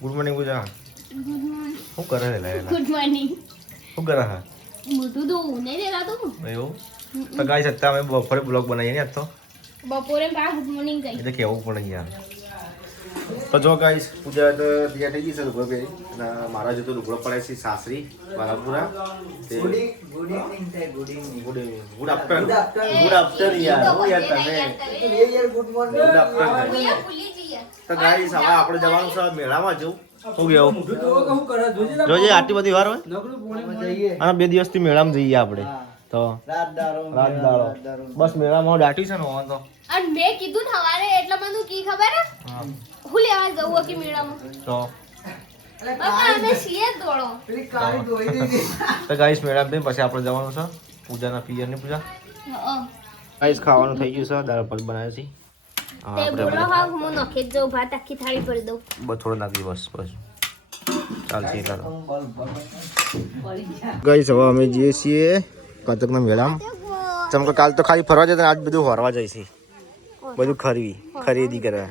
Good morning Pooja. Good morning. શું કરે છે લે? Good morning. શું કરે છે? મોટું તો નહીં દેખાતું. એવું તો ગાઈસ અત્યારે અમે બપોરે બ્લોગ બનાવીએ ને આજ તો બપોરે બા ગુડ મોર્નિંગ કહી. એટલે કેવું પડે યાર. તો જો ગાઈસ પૂજા તો તૈયાર થઈ ગઈ છે લુગડો પહેરી અને મારા જો તો લુગડો પડે છે સાસરી વાલાપુરા. ગુડ ઇવનિંગ ગુડ આફ્ટરનૂન યાર. હું યાર તમે ગુડ મોર્નિંગ ગુડ આફ્ટરનૂન. ભૂલી જઈએ. તો ગાઈસ હવે આપણે જવાનું છે મેળામાં જવું. શું કેવું? હું કરે જોજે જોજે આટલી બધી વાર હોય નકરું પોણી જઈએ અને 2 દિવસથી મેળામાં જઈએ આપણે તો રાત દારો રાત દાડો બસ મેળામાં દાટી છે ને હોવા તો અને મેં કીધું ને હવારે એટલે મને કી ખબર હે હા. હું લેવા જવું કે મેળામાં તો બાપા અમે છીએ જ દોડો. પેલી કાળી ધોઈ દીધી તો ગાઈસ મેળામાં જઈને પછી આપણે જવાનું છે પૂજાના પિયરની પૂજા. હં. ગાઈસ ખાવાનું થઈ ગયું છે દાળ ભાત બનાવ્યા છે. હા, તે આપણે બોલો હા હું નખે જ જાઉં ભાત આખી થાળી ભરી દઉં. બસ થોડો નાખી બસ ચાલશે એટલા ગાઈસ હવે અમે જઈએ છીએ કતકના મેળામાં. ચમકો કાલ તો ખાલી ફરવા જતા આજ બધું ફરવા જાય છે બધું ખરીદી કરવા.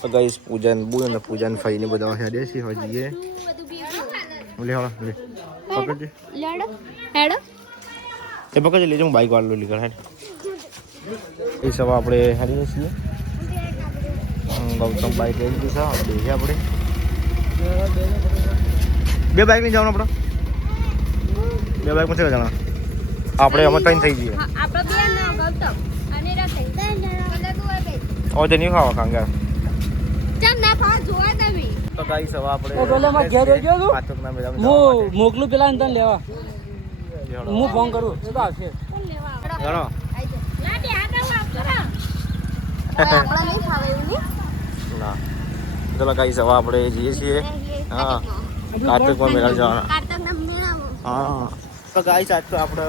તો ગાઈસ પૂજન બુન અને પૂજન ફઈને બધા હેડે છે હવે જઈએ. બધું પીવું. લે હા લે પકડજે લેડો હેડો. એ પકડજે લેજો હું બાઈક વાળો લીકર હેડ. એ સવા આપણે હેડીએ છીએ ગૌતમ બાઈક લઈ લીધી છે આપણે જઈએ આપણે 2 બાઈક લઈને જવાનું આપણે 2 બાઈકમાં છે જણા આપણે અમે 3 થઈ જઈએ. આપણો બે ના ગૌતમ અને રસઈ કલે તું હોય બે હવે તો નહીં ખાવા કાંગા. ચમ ના ખા જોવા તમે. તો ગાઈસ હવે આપણે ગોલામાં ઘેર રહી ગયો તું? પાતકના મેળામાં હું મોકલું પેલા તને લેવા જવાનું. હું ફોન કરું તો આવશે કોણ લેવા જણો. લા બે હાથ આવો કરો. આપણે નહીં ખાવે એવું નહીં. ના ચલો ગાઈસ હવે આપણે જઈએ છીએ હા કાર્તિકમાં મેળા જવાના. કાર્તક નામ મેળામાં. હા તો ગાઈસ આજ તો આપણે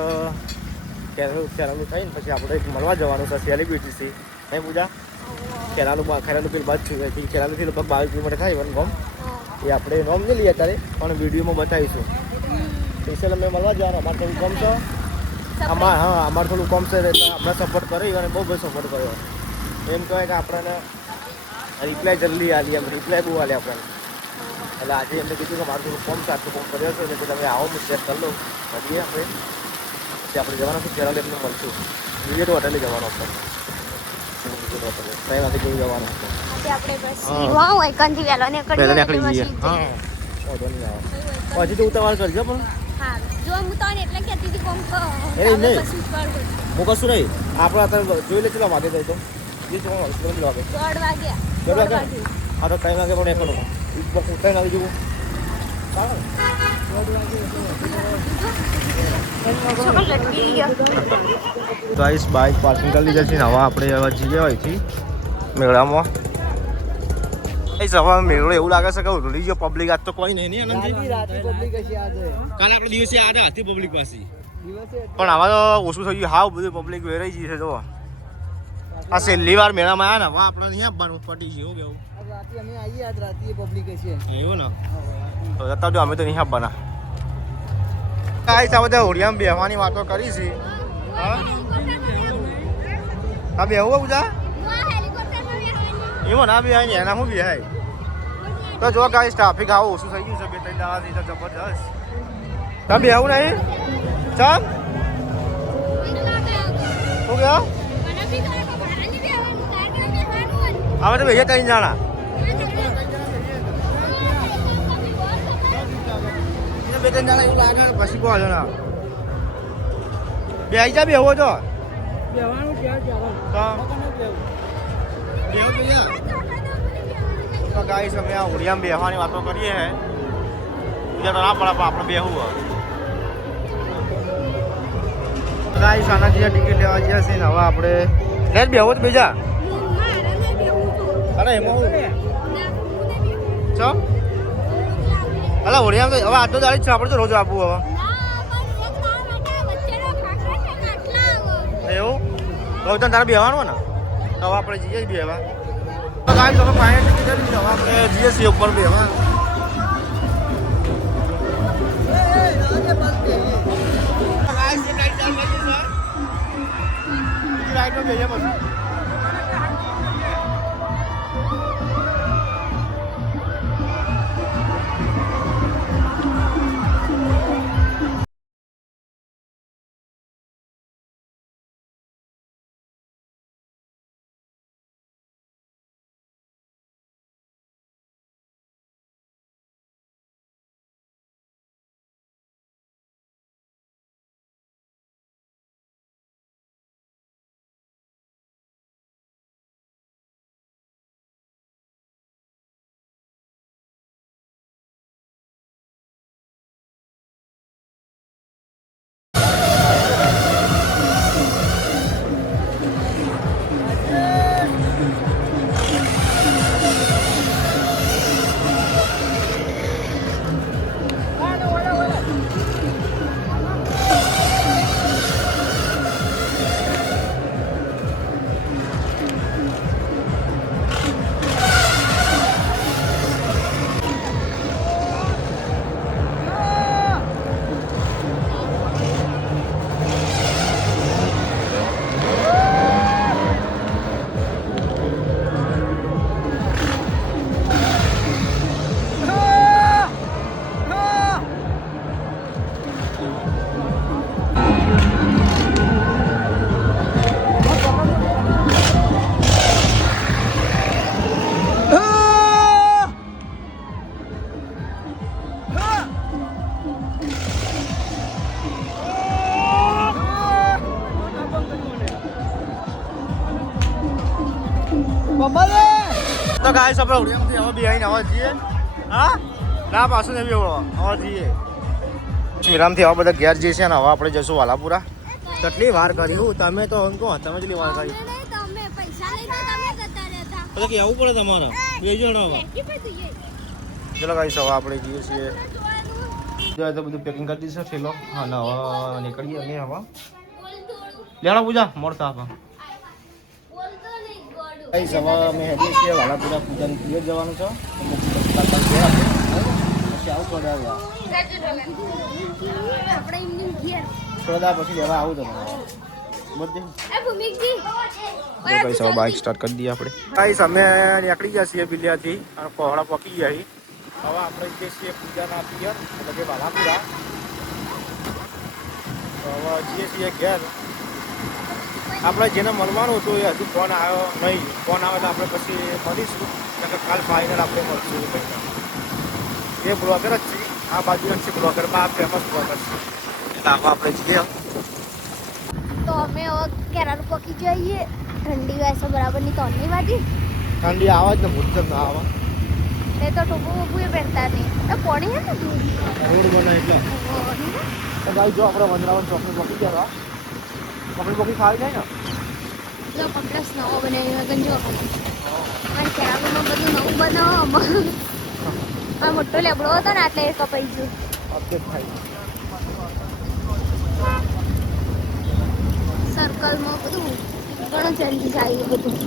કેરાલું થઈને પછી આપણે મળવા જવાનું છે સેલિબ્રિટીથી નહીં પૂજા. ખેરાલું પેલું બાદ છું ખેરાલુથી લગભગ 22 કિલોમીટર થાય વન ગામ. એ આપણે નોમ નહીં લઈએ અત્યારે પણ વિડીયોમાં બતાવીશું. સ્પેશિયલ અમે મળવા જવાનું અમારે થોડું કમ છે અમારે થોડું કમ છે એટલે આપણે સપોર્ટ કરી અને બહુ સપોર્ટ કર્યો. એમ કહેવાય કે આપણને રિપ્લાય જલ્દી આલી એમ રિપ્લાય બહુ આલી આપણને. એટલે આજે એમને કીધું કે મારું થોડું કોમ છે આટલું કોમ કર્યો છે એટલે તમે આવો હું ચેક કરી લો મળીએ આપણે પછી આપણે જવાનું છે ખેરાલુ એમને મળશું વિજેટ હોટેલે જવાનું આપણે વિજેટ હોટેલે 3 વાગે જેવું જવાનું આપણે. આજે આપણે પછી વાહ હોય કંથી વેલો ને પહેલાં નીકળી જઈએ હા વાંધો નહીં આવે હજી તો ઉતાવળ કરજો પણ હા જો હું તો એટલે કહેતી હતી કોમ તો એ નહીં. કશું જ કરવું. હું કશું નહીં આપણે અત્યારે જોઈ લે ચલો વાગે જાય તો એ જો કેટલા વાગે 3 વાગ્યા. 3 વાગે હા તો 3 વાગે પણ એક કરો 3 વાગે જવું ગાઈસ બાઇક પાર્કિંગ કરી લીધા છે ને હવે આપણે હવે જઈએ અહીંથી મેળામાં. સવાર મેળો એવું લાગે છે કે ઉડી ગયો પબ્લિક આજ તો કોઈ નહીં આનંદજી. રાતે પબ્લિક હશે આજે કાલે આપણે દિવસે આડા હતી પબ્લિક પાસે દિવસે પણ આમાં તો ઓછું થઈ ગયું હાવ બધું પબ્લિક વેરાઈ ગઈ છે જો આ છેલ્લી વાર મેળામાં આવ્યા ને હવે આપણે નહીં આપવાનું પટી ગયું કેવું રાતે અમે આવીએ આજ રાતે પબ્લિક હશે એવું ને તો જતા જો અમે તો નહીં આપવાના. કાંઈ બધા હોડિયામાં બેહવાની વાતો કરી છે હા હા બેહવું પૂજા એમાં ના બી ને એના શું બી હાય તો જો ગાઈસ ટ્રાફિક આવો ઓછું થઈ ગયું છે 2-3 દાડાથી તો જબરજસ્ત. તમે બેહવું નહીં ચમ શું કહો અમે તો બેહીએ 3 જણા 2-3 જણા એવું લાગે પછી કહો છો ના બે આવી જા બેહવો છો બેવાનું ક્યાં તો ગાઈસ અમે આ હોડિયામાં બેહવાની વાતો કરીએ હે બીજા તો ના પડે પણ આપણે બેહવું હોય. ગાઈસ આના જે ટિકિટ લેવા ગયા છે ને હવે આપણે લેટ બેહવો જ બીજા અરે એમાં હું છો અલા હોડિયામાં તો હવે આજનો દાડી જ છે આપણે તો રોજ આપવું હવે એવું ગૌતમ તારે બેહવાનું ને તો હવે આપણે જઈએ જ બેહવા. તો ગાઈસ હવે ફાઇનલ ટિકિટ લીધી હવે આપણે જઈએ છીએ ઉપર બેહવા. રાઈટમાં બેહીએ પછી ગાઈસ આપણે ઉડિયામથી હવે બેહીને હવે જઈએ હા ના પાછું નહીં બેવો હવે જઈએ શ્રીરામથી હવે બધા ઘેર જઈએ છે ને હવે આપણે જઈશું વાલાપુરા કેટલી વાર કર્યું તમે તો એમ કહો તમે કેટલી વાર કરી તમે પૈસા લઈને તમે જતા રહેતા પછી કહેવું પડે તમારે બે જણ હવે કે ભાઈ તું ચલો ગાઈસ હવે આપણે જઈએ છીએ જો તો બધું પેકિંગ કરી દીધું છે ઠેલો હા ને હવે નીકળીએ અમે હવે લેણો પૂજા મળતા આપા ગાઈસ હવે અમે હેડીએ છીએ વાલાપુરા પૂજાની પીએ જવાનું છે પછી આવું પડે આવ્યા આપણે એમની ઘેર થોડા પછી લેવા આવું તમને બધે એ ભૂમિકજી ગાઈસ હવે બાઇક સ્ટાર્ટ કરી દઈએ આપણે ગાઈસ અમે નીકળી ગયા છીએ બિલિયાથી અને પહોળા પકી ગયા છીએ હવે આપણે જઈએ છીએ પૂજાના પિયર એટલે કે વાલાપુરા હવે જઈએ છીએ ઘેર આપણે જેને મળવાનું હતું એ હજુ ફોન આવ્યો નહીં ફોન આવે તો આપણે પછી મળીશું કે કાલ ફાઇનલ આપણે મળશું એ બ્લોગર જ છે આ બાજુ જ છે બ્લોગર માં ફેમસ બ્લોગર છે એટલે આપણે જઈએ તો અમે હવે કેરાનું પકી જઈએ ઠંડી વાયસો બરાબરની તો નહીં વાજી ઠંડી આવે જ ને ભૂત ના આવે એ તો ટોપું બોપું એ પહેરતા નહીં એ પોણી હે ને તું રોડ બને એટલે તો ભાઈ જો આપણે વંદરાવન ચોકની પકી ગયા પકડી ખાવી જાય ને જો કમ્પ્લેક્સ નવો બનાવ્યો ગંજો અને કેરાનું બધું નવું બનાવવામાં આ મોટો લેબડો હતો ને એટલે એ કપાઈ ગયું અપડેટ થાય સર્કલમાં બધું ઘણું ચેન્જીસ આવી બધું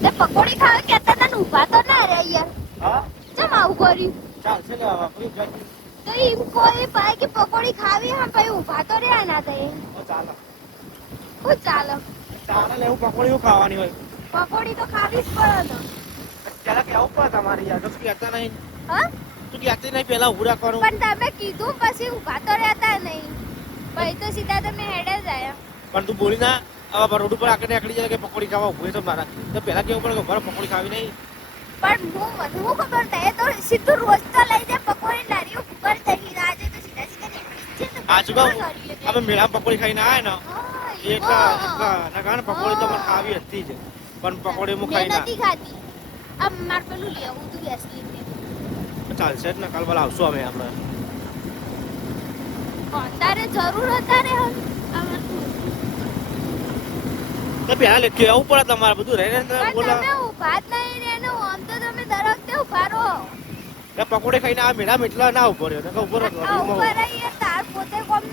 તે પકોડી ખાવા કહેતા હતા ને ઊભા તો ના રે યાર હા ચમ આવું કર્યું ચાલશે ને હવે ફ્રી જાય તો એમ કોઈ ભાઈ કે પકોડી ખાવી હા ભાઈ ઊભા તો રહ્યા ના થાય ચાલે શું ચાલો ચાલે ને એવું પકોડી ખાવાની હોય પકોડી તો ખાવી જ પડે તો ત્યારે કેવું પડે તમારી યાર તો કહેતા નહીં હા તું કહેતી નહીં પહેલા ઊભું રાખવાનું પણ તમે કીધું પછી ઊભા તો રહેતા નહીં ભાઈ તો સીધા તમે હેડે જ આયા પણ તું બોલી ના હવે રોડ ઉપર આગળ નીકળી જાય કે પકોડી ખાવા ઊભું તો મારા તો પહેલા કેવું પડે કે ઘરે પકોડી ખાવી નહીં પણ હું ખબર થાય તો સીધું રોજ તો લઈ જાય પકોડી લારીઓ ઉપર થઈ આજે તો સીધા સીધા નીકળી જ છે આજુ અમે મેળામાં પકોડી ખાઈને આવ્યા ને ના કારણ પકોડી તો મને ખાવી હતી જ પણ પકોડી હું ખાઈ ના નથી ખાધી આ માર પેલું લેવું તું ગેસલી ચાલશે જ ને કાલ બાલ આવશું અમે આપણે અત્યારે જરૂર અત્યારે તો પહેલા કેવું પડે તમારે બધું રહીને બોલા તમે ઊભા જ નહીં રહે ને આમ તો તમે દર વખતે ઊભા રહો પકોડી ખાઈને આ મેળામાં એટલા ના ઉભો રહ્યો ઉભો આ ઊભા રહીએ તાર પોતે કોમ